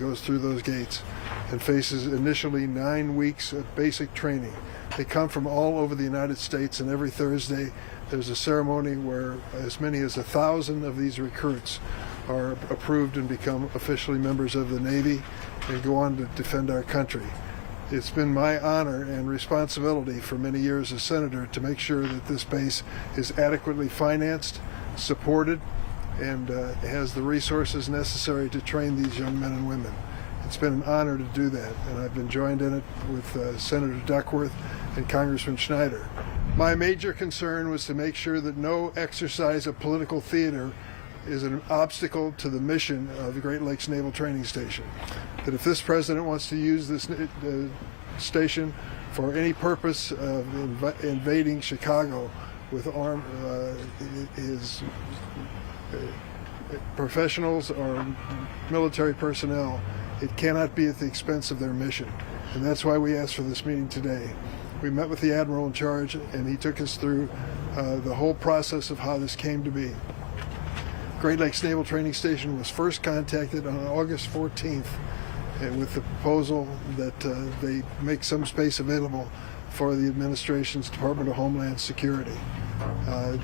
goes through those gates and faces initially 9 weeks of basic training. They come from all over the United States, and every Thursday there's a ceremony where as many as 1,000 of these recruits are approved and become officially members of the Navy and go on to defend our country. It's been my honor and responsibility for many years as senator to make sure that this base is adequately financed, supported, and has the resources necessary to train these young men and women. It's been an honor to do that, and I've been joined in it with Senator Duckworth and Congressman Schneider. My major concern was to make sure that no exercise of political theater is an obstacle to the mission of the Great Lakes Naval Training Station. That if this president wants to use this station for any purpose of invading Chicago with his professionals or military personnel, it cannot be at the expense of their mission. And that's why we asked for this meeting today. We met with the Admiral in charge, and he took us through the whole process of how this came to be. Great Lakes Naval Training Station was first contacted on August 14th with the proposal that they make some space available for the administration's Department of Homeland Security.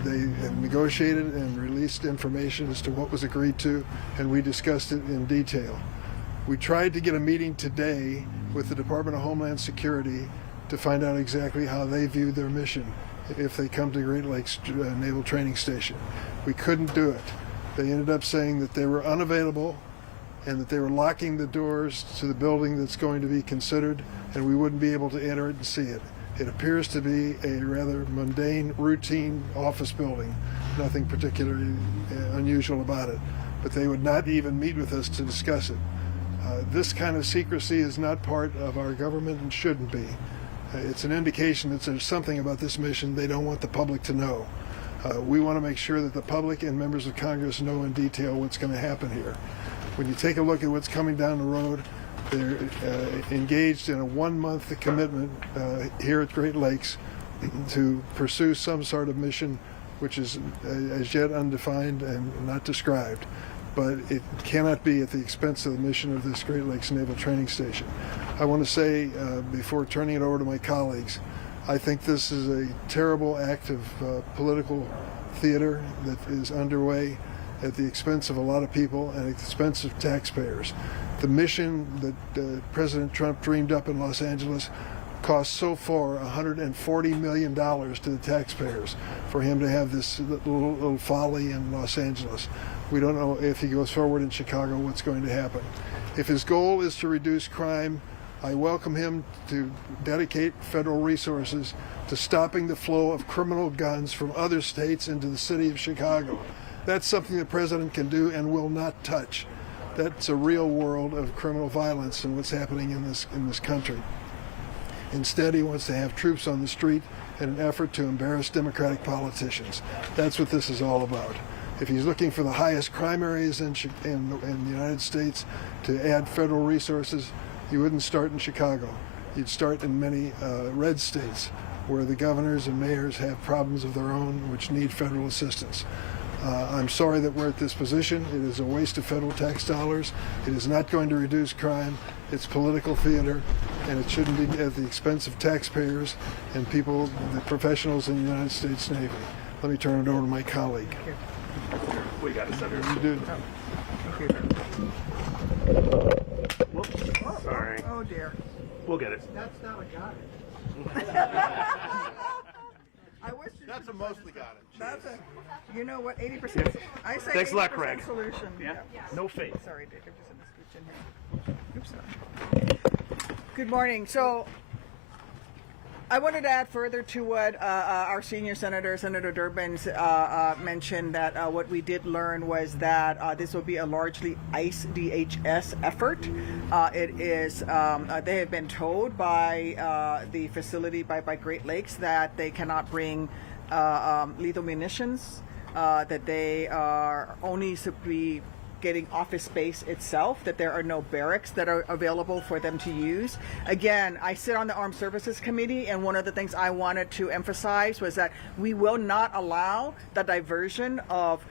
They have negotiated and released information as to what was agreed to, and we discussed it in detail. We tried to get a meeting today with the Department of Homeland Security to find out exactly how they view their mission if they come to Great Lakes Naval Training Station. We couldn't do it. They ended up saying that they were unavailable and that they were locking the doors to the building that's going to be considered, and we wouldn't be able to enter it and see it. It appears to be a rather mundane, routine office building, nothing particularly unusual about it, but they would not even meet with us to discuss it. This kind of secrecy is not part of our government and shouldn't be. It's an indication that there's something about this mission they don't want the public to know. We want to make sure that the public and members of Congress know in detail what's going to happen here. When you take a look at what's coming down the road, they're engaged in a 1-month commitment here at Great Lakes to pursue some sort of mission which is as yet undefined and not described. But it cannot be at the expense of the mission of this Great Lakes Naval Training Station. I want to say, before turning it over to my colleagues, I think this is a terrible act of political theater that is underway at the expense of a lot of people and at the expense of taxpayers. The mission that President Trump dreamed up in Los Angeles cost so far $140 million to the taxpayers for him to have this little folly in Los Angeles. We don't know if he goes forward in Chicago what's going to happen. If his goal is to reduce crime, I welcome him to dedicate federal resources to stopping the flow of criminal guns from other states into the city of Chicago. That's something the president can do and will not touch. That's a real world of criminal violence and what's happening in this country. Instead, he wants to have troops on the street in an effort to embarrass Democratic politicians. That's what this is all about. If he's looking for the highest crime areas in the United States to add federal resources, you wouldn't start in Chicago. You'd start in many red states where the governors and mayors have problems of their own which need federal assistance. I'm sorry that we're at this position. It is a waste of federal tax dollars. It is not going to reduce crime. It's political theater, and it shouldn't be at the expense of taxpayers and people, the professionals in the United States Navy. Let me turn it over to my colleague. We got it, Senator. You do. Whoops. Sorry. Oh dear. We'll get it. That's not what got it. I wish That's a mostly got it. That's a, you know what, 80%. I say Thanks a 80% lot, Craig. solution. Yeah? No faith. Sorry, Dick, I'm just in the scooch in here. Oops, sorry. Good morning. So I wanted to add further to what our senior senator, Senator Durbin, mentioned, that what we did learn was that this will be a largely ICE DHS effort. It is, they have been told by the facility, by Great Lakes, that they cannot bring lethal munitions, that they are only simply getting office space itself, that there are no barracks that are available for them to use. Again, I sit on the Armed Services Committee, and one of the things I wanted to emphasize was that we will not allow the diversion of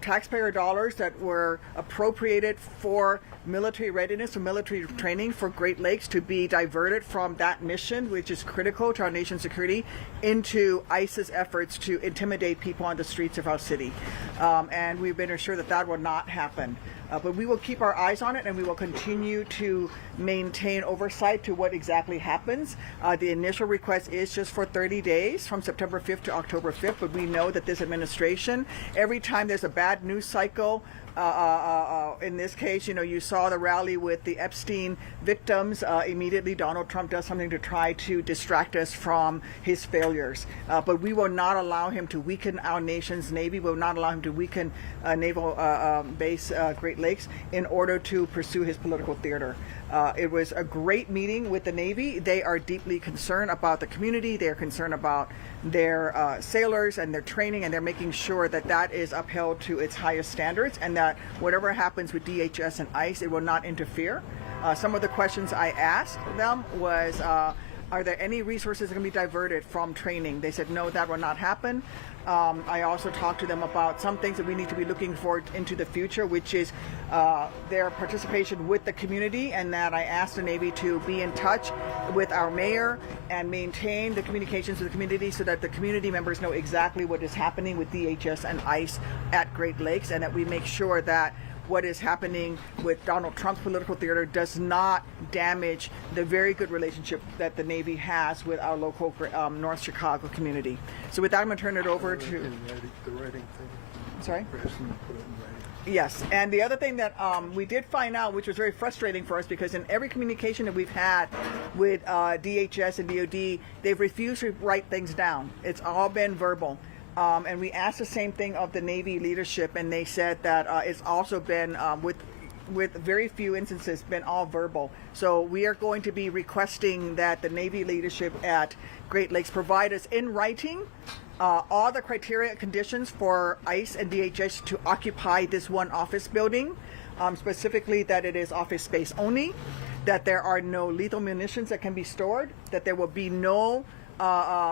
taxpayer dollars that were appropriated for military readiness or military training for Great Lakes to be diverted from that mission, which is critical to our nation's security, into ICE's efforts to intimidate people on the streets of our city. And we've been assured that that will not happen. But we will keep our eyes on it, and we will continue to maintain oversight to what exactly happens. The initial request is just for 30 days from September 5th to October 5th, but we know that this administration, every time there's a bad news cycle, in this case, you saw the rally with the Epstein victims. Immediately, Donald Trump does something to try to distract us from his failures. But we will not allow him to weaken our nation's Navy. We will not allow him to weaken naval base Great Lakes in order to pursue his political theater. It was a great meeting with the Navy. They are deeply concerned about the community. They are concerned about their sailors and their training, and they're making sure that that is upheld to its highest standards, and that whatever happens with DHS and ICE, it will not interfere. Some of the questions I asked them was, are there any resources that can be diverted from training? They said, no, that will not happen. I also talked to them about some things that we need to be looking for into the future, which is their participation with the community, and that I asked the Navy to be in touch with our mayor and maintain the communications with the community so that the community members know exactly what is happening with DHS and ICE at Great Lakes, and that we make sure that what is happening with Donald Trump's political theater does not damage the very good relationship that the Navy has with our local North Chicago community. So with that, I'm going to turn it over to... The writing thing. Sorry? Perhaps you can put it in writing. Yes, and the other thing that we did find out, which was very frustrating for us, because in every communication that we've had with DHS and DOD, they've refused to write things down. It's all been verbal. And we asked the same thing of the Navy leadership, and they said that it's also been, with very few instances, been all verbal. So we are going to be requesting that the Navy leadership at Great Lakes provide us in writing all the criteria and conditions for ICE and DHS to occupy this one office building, specifically that it is office space only, that there are no lethal munitions that can be stored, that there will be no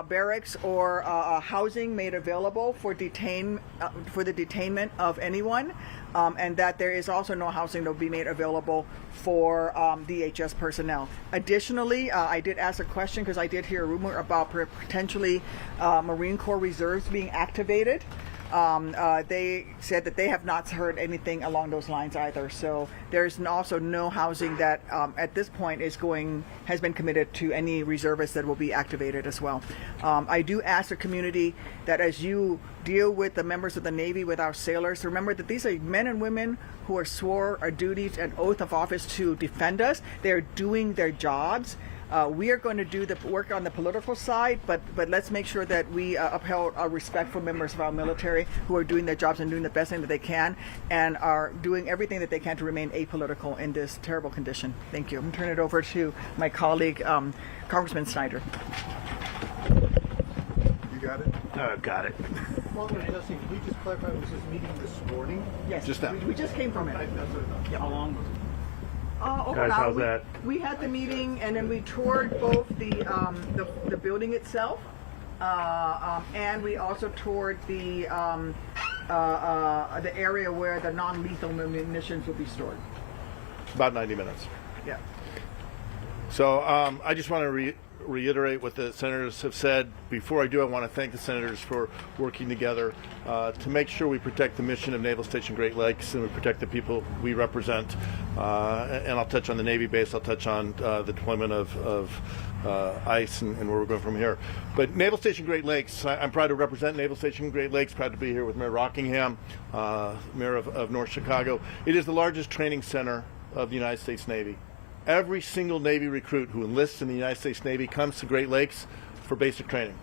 barracks or housing made available for the detainment of anyone, and that there is also no housing that will be made available for DHS personnel. Additionally, I did ask a question because I did hear a rumor about potentially Marine Corps reserves being activated. They said that they have not heard anything along those lines either. So there's also no housing that at this point has been committed to any reservists that will be activated as well. I do ask the community that as you deal with the members of the Navy, with our sailors, remember that these are men and women who are swore a duty and oath of office to defend us. They're doing their jobs. We are going to do the work on the political side, but let's make sure that we upheld our respect for members of our military who are doing their jobs and doing the best thing that they can, and are doing everything that they can to remain apolitical in this terrible condition. Thank you. I'm going to turn it over to my colleague, Congressman Schneider. You got it? Got it. Well, Jesse, can we just clarify, was this meeting this morning? Yes, Just now. we just came from it. How long was it? Over an Guys, hour. how's that? We had the meeting, and then we toured both the building itself, and we also toured the area where the non-lethal munitions will be stored. About 90 minutes. Yeah. So I just want to reiterate what the senators have said. Before I do, I want to thank the senators for working together to make sure we protect the mission of Naval Station Great Lakes and we protect the people we represent. And I'll touch on the Navy base. I'll touch on the deployment of ICE and where we're going from here. But Naval Station Great Lakes, I'm proud to represent Naval Station Great Lakes, proud to be here with Mayor Rockingham, Mayor of North Chicago. It is the largest training center of the United States Navy. Every single Navy recruit who enlists in the United States Navy comes to Great Lakes for basic training.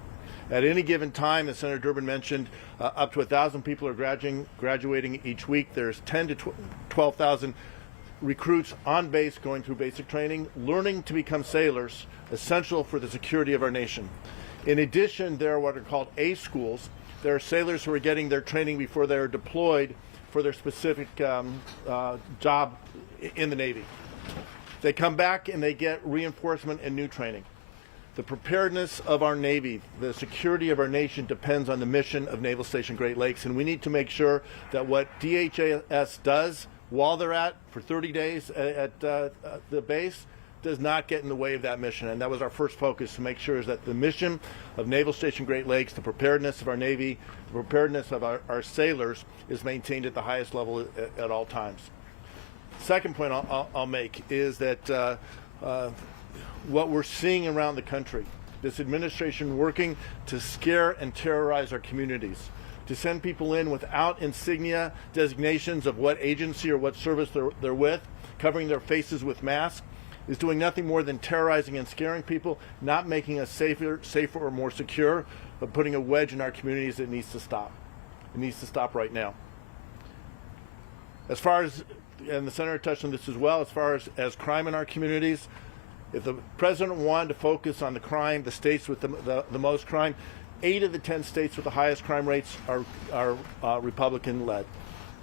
At any given time, as Senator Durbin mentioned, up to 1,000 people are graduating each week. There's 10 to 12,000 recruits on base going through basic training, learning to become sailors, essential for the security of our nation. In addition, there are what are called A schools. There are sailors who are getting their training before they are deployed for their specific job in the Navy. They come back and they get reinforcement and new training. The preparedness of our Navy, the security of our nation depends on the mission of Naval Station Great Lakes, and we need to make sure that what DHS does, while they're for 30 days at the base does not get in the way of that mission. And that was our first focus, to make sure is that the mission of Naval Station Great Lakes, the preparedness of our Navy, the preparedness of our sailors is maintained at the highest level at all times. Second point I'll make is that what we're seeing around the country, this administration working to scare and terrorize our communities, to send people in without insignia designations of what agency or what service they're with, covering their faces with masks, is doing nothing more than terrorizing and scaring people, not making us safer or more secure, but putting a wedge in our communities that needs to stop. It needs to stop right now. As far as, and the Senator touched on this as well, as far as crime in our communities, if the president wanted to focus on the crime, the states with the most crime, 8 of the 10 states with the highest crime rates are Republican-led.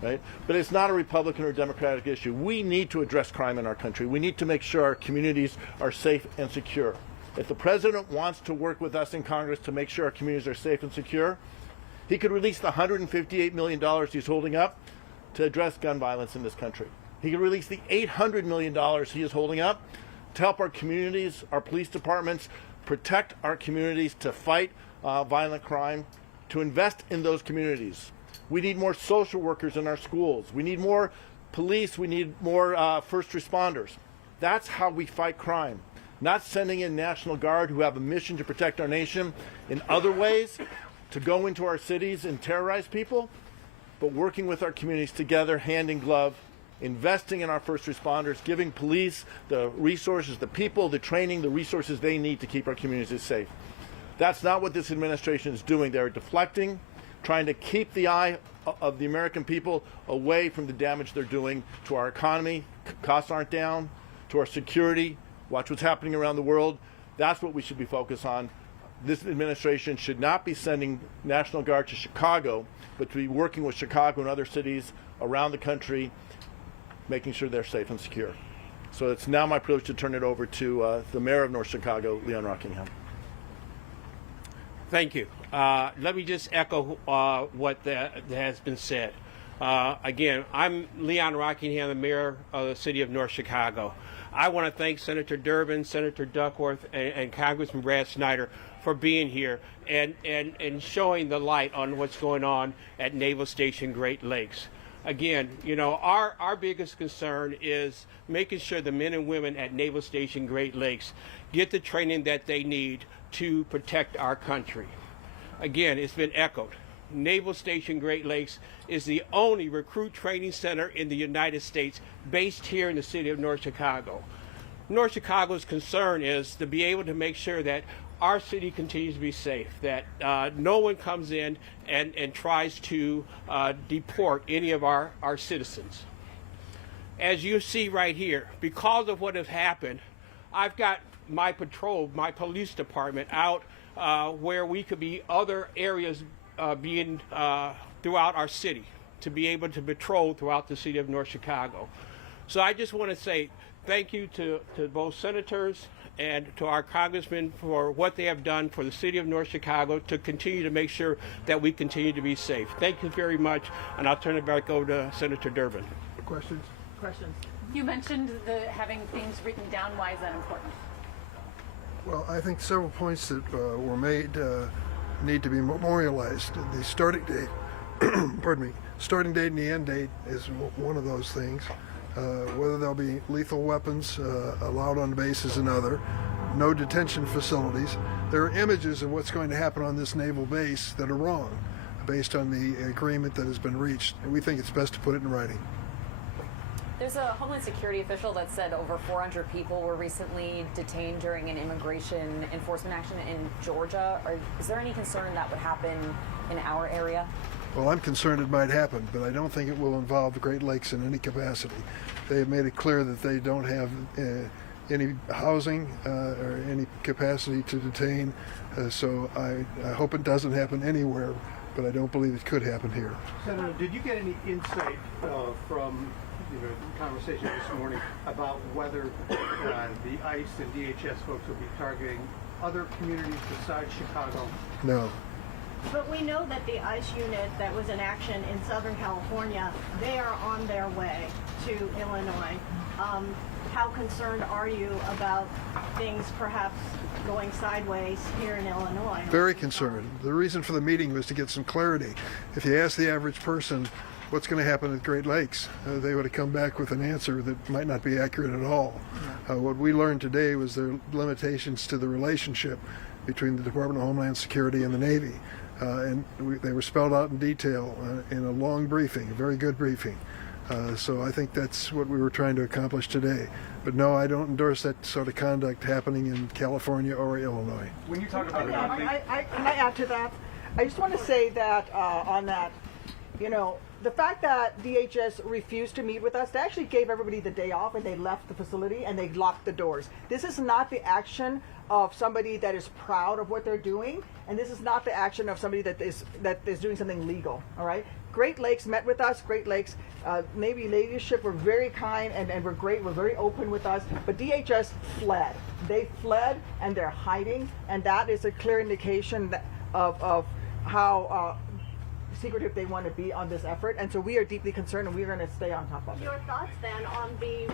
Right? But it's not a Republican or Democratic issue. We need to address crime in our country. We need to make sure our communities are safe and secure. If the president wants to work with us in Congress to make sure our communities are safe and secure, he could release the $158 million he's holding up to address gun violence in this country. He could release the $800 million he is holding up to help our communities, our police departments, protect our communities, to fight violent crime, to invest in those communities. We need more social workers in our schools. We need more police. We need more first responders. That's how we fight crime. Not sending in National Guard who have a mission to protect our nation in other ways, to go into our cities and terrorize people, but working with our communities together, hand in glove, investing in our first responders, giving police the resources, the people, the training, the resources they need to keep our communities safe. That's not what this administration is doing. They're deflecting, trying to keep the eye of the American people away from the damage they're doing to our economy. Costs aren't down, to our security. Watch what's happening around the world. That's what we should be focused on. This administration should not be sending National Guard to Chicago, but to be working with Chicago and other cities around the country, making sure they're safe and secure. So it's now my privilege to turn it over to the Mayor of North Chicago, Leon Rockingham. Thank you. Let me just echo what has been said. Again, I'm Leon Rockingham, the mayor of the city of North Chicago. I want to thank Senator Durbin, Senator Duckworth, and Congressman Brad Schneider for being here and showing the light on what's going on at Naval Station Great Lakes. Again, you know, our biggest concern is making sure the men and women at Naval Station Great Lakes get the training that they need to protect our country. Again, it's been echoed. Naval Station Great Lakes is the only recruit training center in the United States based here in the city of North Chicago. North Chicago's concern is to be able to make sure that our city continues to be safe, that no one comes in and tries to deport any of our citizens. As you see right here, because of what has happened, I've got my patrol, my police department out where we could be other areas being throughout our city to be able to patrol throughout the city of North Chicago. So I just want to say thank you to both senators and to our congressmen for what they have done for the city of North Chicago to continue to make sure that we continue to be safe. Thank you very much, and I'll turn it back over to Senator Durbin. Questions? Questions? You mentioned having things written down. Why is that important? Well, I think several points that were made need to be memorialized. The starting date, pardon me, starting date and the end date is one of those things. Whether there'll be lethal weapons allowed on the base is another. No detention facilities. There are images of what's going to happen on this naval base that are wrong based on the agreement that has been reached, and we think it's best to put it in writing. There's a Homeland Security official that said over 400 people were recently detained during an immigration enforcement action in Georgia. Is there any concern that would happen in our area? Well, I'm concerned it might happen, but I don't think it will involve the Great Lakes in any capacity. They have made it clear that they don't have any housing or any capacity to detain, so I hope it doesn't happen anywhere, but I don't believe it could happen here. Senator, did you get any insight from the conversation this morning about whether the ICE and DHS folks will be targeting other communities besides Chicago? No. But we know that the ICE unit that was in action in Southern California, they are on their way to Illinois. How concerned are you about things perhaps going sideways here in Illinois? Very concerned. The reason for the meeting was to get some clarity. If you ask the average person what's going to happen at Great Lakes, they would have come back with an answer that might not be accurate at all. What we learned today was there are limitations to the relationship between the Department of Homeland Security and the Navy. They were spelled out in detail in a long briefing, a very good briefing. So I think that's what we were trying to accomplish today. But no, I don't endorse that sort of conduct happening in California or Illinois. When you talk about Can I add to that? I just want to say that on that, the fact that DHS refused to meet with us, they actually gave everybody the day off and they left the facility and they locked the doors. This is not the action of somebody that is proud of what they're doing, and this is not the action of somebody that is doing something legal. All right. Great Lakes met with us. Great Lakes Navy leadership were very kind and were great. Were very open with us. But DHS fled. They fled and they're hiding, and that is a clear indication of how secretive they want to be on this effort. And so we are deeply concerned, and we're going to stay on top of it. Your thoughts then on the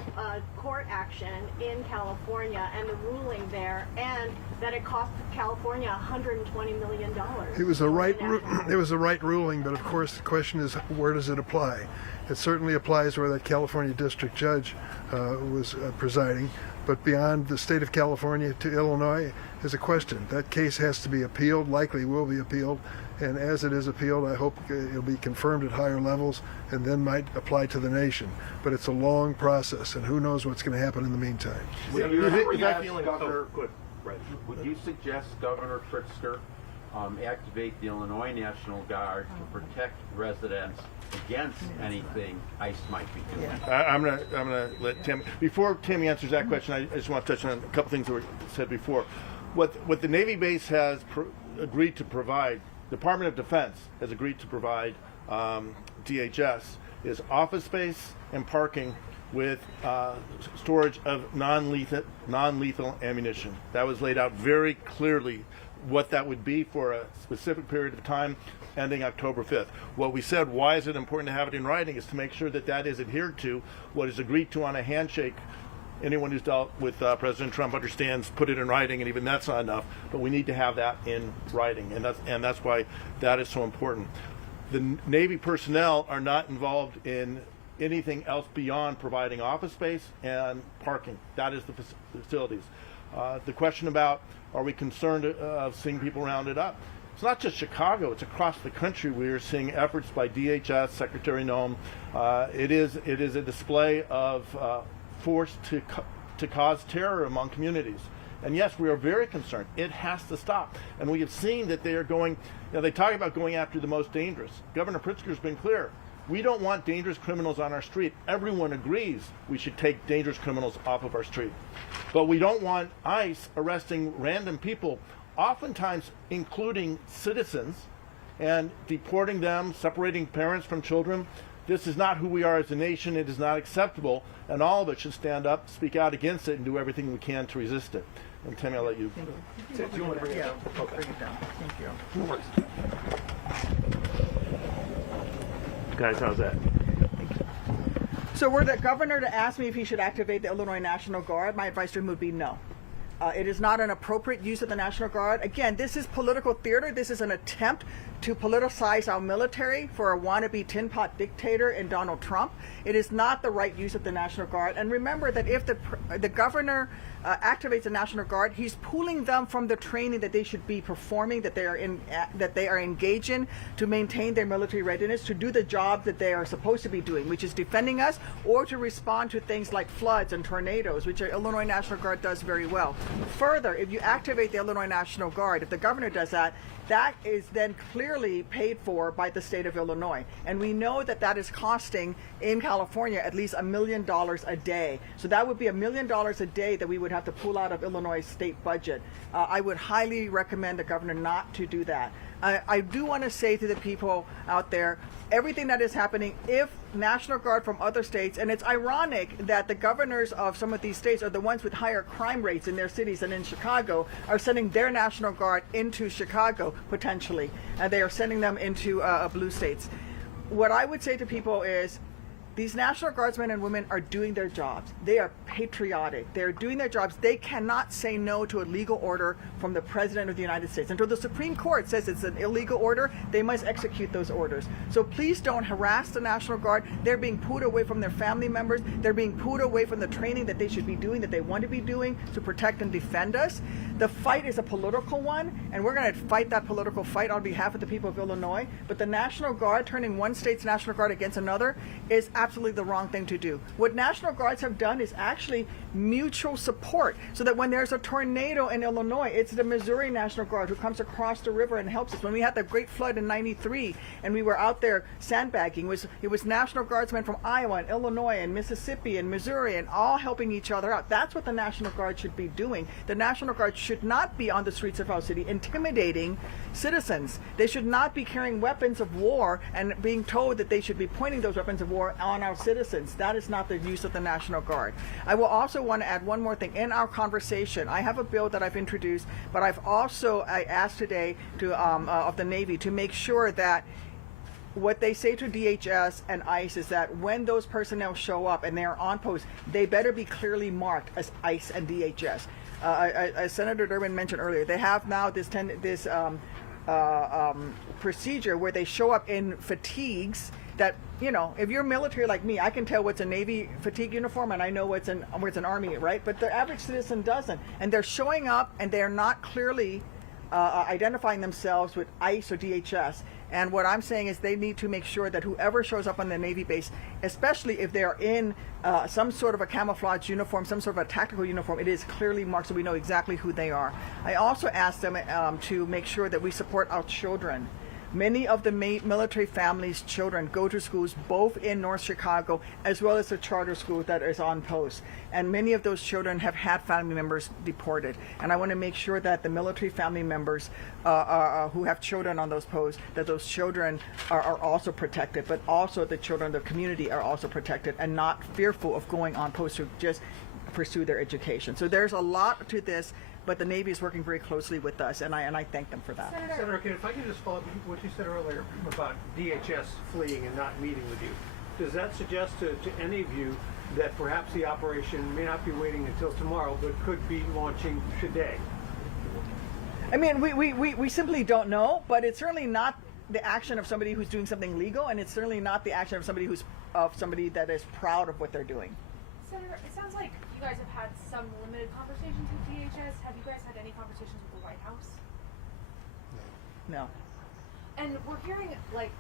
court action in California and the ruling there, and that it cost California $120 million. It was a right ruling, but of course the question is, where does it apply? It certainly applies where that California district judge was presiding, but beyond the state of California to Illinois is a question. That case has to be appealed, likely will be appealed, and as it is appealed, I hope it'll be confirmed at higher levels and then might apply to the nation. But it's a long process, and who knows what's going to happen in the meantime. Would you suggest Governor Pritzker activate the Illinois National Guard to protect residents against anything ICE might be doing? I'm gonna let Tammy. Before Tammy answers that question, I just want to touch on a couple things that were said before. What the Navy base has agreed to provide, Department of Defense has agreed to provide DHS is office space and parking with storage of non-lethal ammunition. That was laid out very clearly what that would be for a specific period of time ending October 5th. What we said, why is it important to have it in writing, is to make sure that that is adhered to. What is agreed to on a handshake, anyone who's dealt with President Trump understands, put it in writing, and even that's not enough, but we need to have that in writing, and that's why that is so important. The Navy personnel are not involved in anything else beyond providing office space and parking. That is the facilities. The question about, are we concerned of seeing people rounded up? It's not just Chicago, it's across the country. We are seeing efforts by DHS, Secretary Noem. It is a display of force to cause terror among communities. And yes, we are very concerned. It has to stop. And we have seen that they are going, they talk about going after the most dangerous. Governor Pritzker's been clear. We don't want dangerous criminals on our street. Everyone agrees we should take dangerous criminals off of our street. But we don't want ICE arresting random people, oftentimes including citizens, and deporting them, separating parents from children. This is not who we are as a nation. It is not acceptable, and all of us should stand up, speak out against it, and do everything we can to resist it. And Tammy, I'll let you. Do you want to bring it down? Okay. Bring it down. Thank you. Guys, how's that? So were the governor to ask me if he should activate the Illinois National Guard, my advice to him would be no. It is not an appropriate use of the National Guard. Again, this is political theater. This is an attempt to politicize our military for a wannabe tin pot dictator in Donald Trump. It is not the right use of the National Guard. And remember that if the governor activates the National Guard, he's pulling them from the training that they should be performing, that they are engaged in to maintain their military readiness, to do the job that they are supposed to be doing, which is defending us, or to respond to things like floods and tornadoes, which the Illinois National Guard does very well. Further, if you activate the Illinois National Guard, if the governor does that, that is then clearly paid for by the state of Illinois. And we know that that is costing in California at least $1 million a day. So that would be $1 million a day that we would have to pull out of Illinois' state budget. I would highly recommend the governor not to do that. I do want to say to the people out there, everything that is happening, if National Guard from other states, and it's ironic that the governors of some of these states are the ones with higher crime rates in their cities and in Chicago, are sending their National Guard into Chicago potentially, and they are sending them into blue states. What I would say to people is, these National Guardsmen and women are doing their jobs. They are patriotic. They're doing their jobs. They cannot say no to a legal order from the President of the United States. Until the Supreme Court says it's an illegal order, they must execute those orders. So please don't harass the National Guard. They're being pulled away from their family members. They're being pulled away from the training that they should be doing, that they want to be doing to protect and defend us. The fight is a political one, and we're going to fight that political fight on behalf of the people of Illinois. But the National Guard, turning one state's National Guard against another, is absolutely the wrong thing to do. What National Guards have done is actually mutual support, so that when there's a tornado in Illinois, it's the Missouri National Guard who comes across the river and helps us. When we had the great flood in '93 and we were out there sandbagging, it was National Guardsmen from Iowa and Illinois and Mississippi and Missouri, and all helping each other out. That's what the National Guard should be doing. The National Guard should not be on the streets of our city intimidating citizens. They should not be carrying weapons of war and being told that they should be pointing those weapons of war on our citizens. That is not the use of the National Guard. I will also want to add one more thing. In our conversation, I have a bill that I've introduced, but I asked today of the Navy to make sure that what they say to DHS and ICE is that when those personnel show up and they are on post, they better be clearly marked as ICE and DHS. As Senator Durbin mentioned earlier, they have now this procedure where they show up in fatigues that, you know, if you're military like me, I can tell what's a Navy fatigue uniform and I know what's an Army, right? But the average citizen doesn't. And they're showing up and they're not clearly identifying themselves with ICE or DHS. And what I'm saying is they need to make sure that whoever shows up on the Navy base, especially if they're in some sort of a camouflage uniform, some sort of a tactical uniform, it is clearly marked so we know exactly who they are. I also asked them to make sure that we support our children. Many of the military families' children go to schools both in North Chicago as well as the charter school that is on post. And many of those children have had family members deported. And I want to make sure that the military family members who have children on those posts, that those children are also protected, but also the children of the community are also protected and not fearful of going on post to just pursue their education. So there's a lot to this, but the Navy is working very closely with us, and I thank them for that. Senator, if I can just follow up what you said earlier about DHS fleeing and not meeting with you, does that suggest to any of you that perhaps the operation may not be waiting until tomorrow, but could be launching today? I mean, we simply don't know, but it's certainly not the action of somebody who's doing something legal, and it's certainly not the action of somebody that is proud of what they're doing. Senator, it sounds like you guys have had some limited conversations with DHS. Have you guys had any conversations with the White House? No. And we're hearing like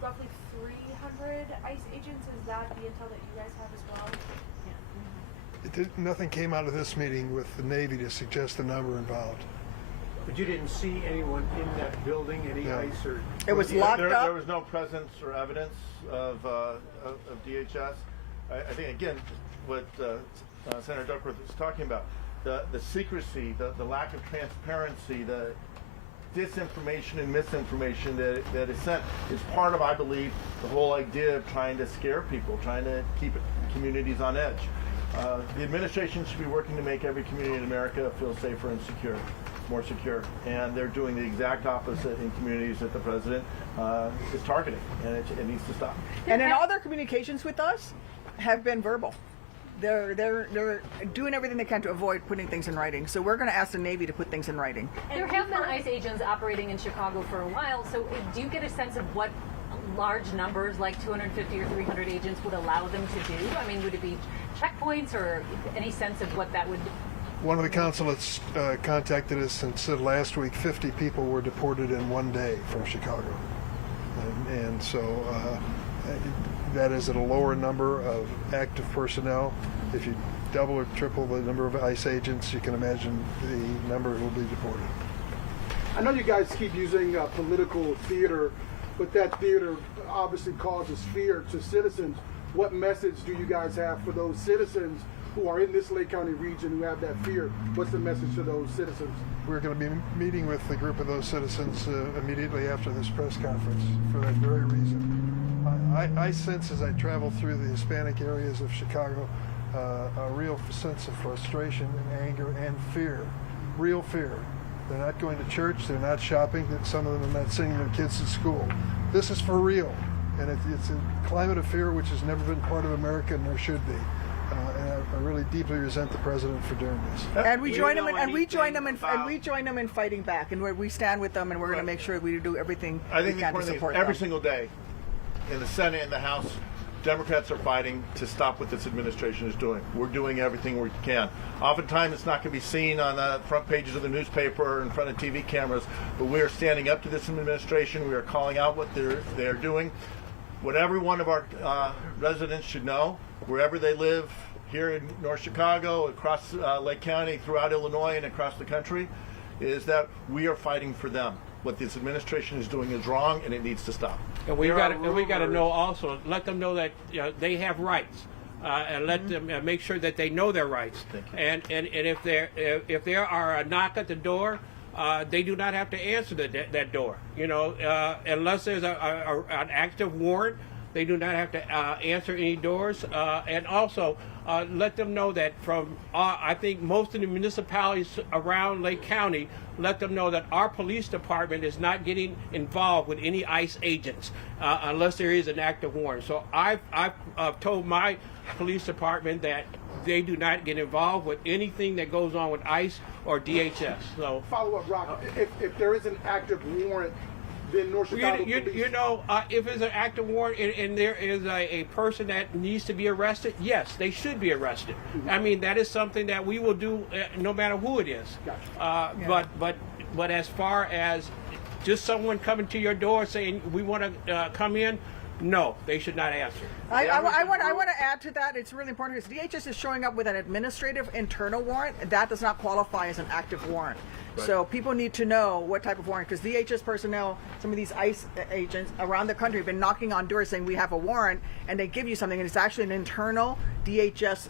roughly 300 ICE agents. Is that the intel that you guys have as well? Nothing came out of this meeting with the Navy to suggest the number involved. But you didn't see anyone in that building, any No. ICE or... It was locked up. There was no presence or evidence of DHS. I think, again, what Senator Duckworth is talking about, the secrecy, the lack of transparency, the disinformation and misinformation that is sent is part of, I believe, the whole idea of trying to scare people, trying to keep communities on edge. The administration should be working to make every community in America feel safer and secure, more secure, and they're doing the exact opposite in communities that the president is targeting, and it needs to stop. And in all their communications with us have been verbal. They're doing everything they can to avoid putting things in writing. So we're going to ask the Navy to put things in writing. There have been ICE agents operating in Chicago for a while, so do you get a sense of what large numbers like 250 or 300 agents would allow them to do? I mean, would it be checkpoints or any sense of what that would... One of the consulates contacted us and said last week 50 people were deported in one day from Chicago. And so that is at a lower number of active personnel. If you double or triple the number of ICE agents, you can imagine the number who will be deported. I know you guys keep using political theater, but that theater obviously causes fear to citizens. What message do you guys have for those citizens who are in this Lake County region who have that fear? What's the message to those citizens? We're going to be meeting with a group of those citizens immediately after this press conference for that very reason. I sense as I travel through the Hispanic areas of Chicago a real sense of frustration and anger and fear, real fear. They're not going to church, they're not shopping, some of them are not sending their kids to school. This is for real, and it's a climate of fear which has never been part of America, nor should be. And I really deeply resent the president for doing this. And we join them, and we join them in fighting back, and we stand with them, and we're going to make sure we do everything I think we can to support them. every single day in the Senate and the House, Democrats are fighting to stop what this administration is doing. We're doing everything we can. Oftentimes it's not going to be seen on the front pages of the newspaper or in front of TV cameras, but we are standing up to this administration. We are calling out what they're doing. What every one of our residents should know, wherever they live, here in North Chicago, across Lake County, throughout Illinois, and across the country, is that we are fighting for them. What this administration is doing is wrong, and it needs to stop. And we got to know also, let them know that they have rights, and let them make sure that they know their rights. And if there are a knock at the door, they do not have to answer that door. Unless there's an active warrant, they do not have to answer any doors. And also let them know that from I think most of the municipalities around Lake County, let them know that our police department is not getting involved with any ICE agents unless there is an active warrant. So I've told my police department that they do not get involved with anything that goes on with ICE or DHS. So Follow up, Rock. If there is an active warrant, then North Chicago police... if there's an active warrant and there is a person that needs to be arrested, yes, they should be arrested. Mm-hmm. I mean, that is something that we will do no matter who it is. Gotcha. But as far as just someone coming to your door saying we want to come in, no, they should not answer. I want to add to that. It's really important because DHS is showing up with an administrative internal warrant. That does not qualify as an active warrant. Right. So people need to know what type of warrant, because DHS personnel, some of these ICE agents around the country have been knocking on doors saying we have a warrant, and they give you something, and it's actually an internal DHS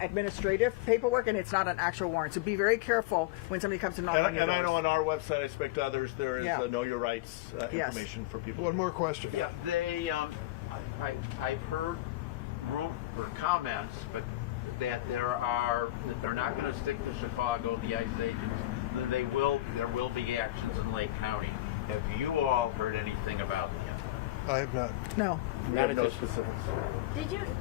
administrative paperwork, and it's not an actual warrant. So be very careful when somebody comes to knock on your doors. And I know on our website, I speak to others, there is Know Your Rights information for people. One more question. Yeah, I've heard comments, but that they're not going to stick to Chicago, the ICE agents. There will be actions in Lake County. Have you all heard anything about that? I have not. No. Not no specifics.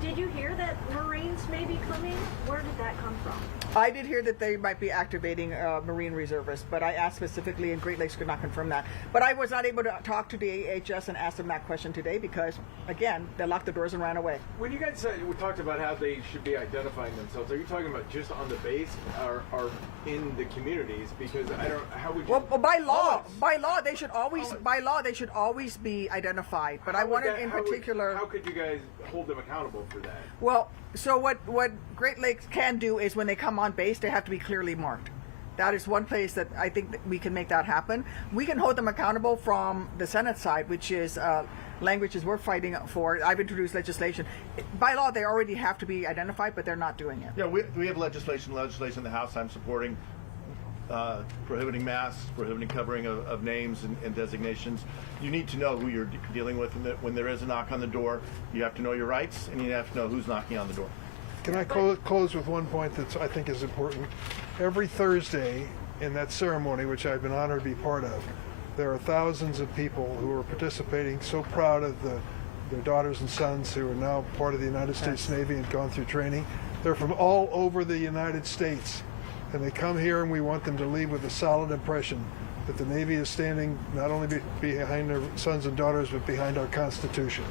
Did you hear that Marines may be coming? Where did that come from? I did hear that they might be activating Marine reservists, but I asked specifically, and Great Lakes could not confirm that. But I was not able to talk to the AHS and ask them that question today because, again, they locked the doors and ran away. When you guys said, we talked about how they should be identifying themselves, are you talking about just on the base or in the communities? Because how would you? Well, by law, they should always be identified. But I wanted in particular. How could you guys hold them accountable for that? Well, so what Great Lakes can do is when they come on base, they have to be clearly marked. That is one place that I think that we can make that happen. We can hold them accountable from the Senate side, which is languages we're fighting for. I've introduced legislation. By law, they already have to be identified, but they're not doing it. Yeah, we have legislation in the House I'm supporting, prohibiting masks, prohibiting covering of names and designations. You need to know who you're dealing with, and that when there is a knock on the door, you have to know your rights, and you have to know who's knocking on the door. Can I close with one point that I think is important? Every Thursday in that ceremony, which I've been honored to be part of, there are thousands of people who are participating, so proud of their daughters and sons who are now part of the United States Navy and gone through training. They're from all over the United States, and they come here, and we want them to leave with a solid impression that the Navy is standing not only behind their sons and daughters, but behind our Constitution.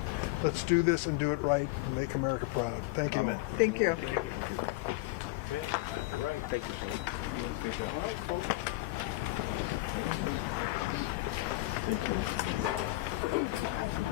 Let's do this and do it right and make America proud. Thank you. Amen. Thank you. All right. Thank you, sir. All right, folks. Thank you.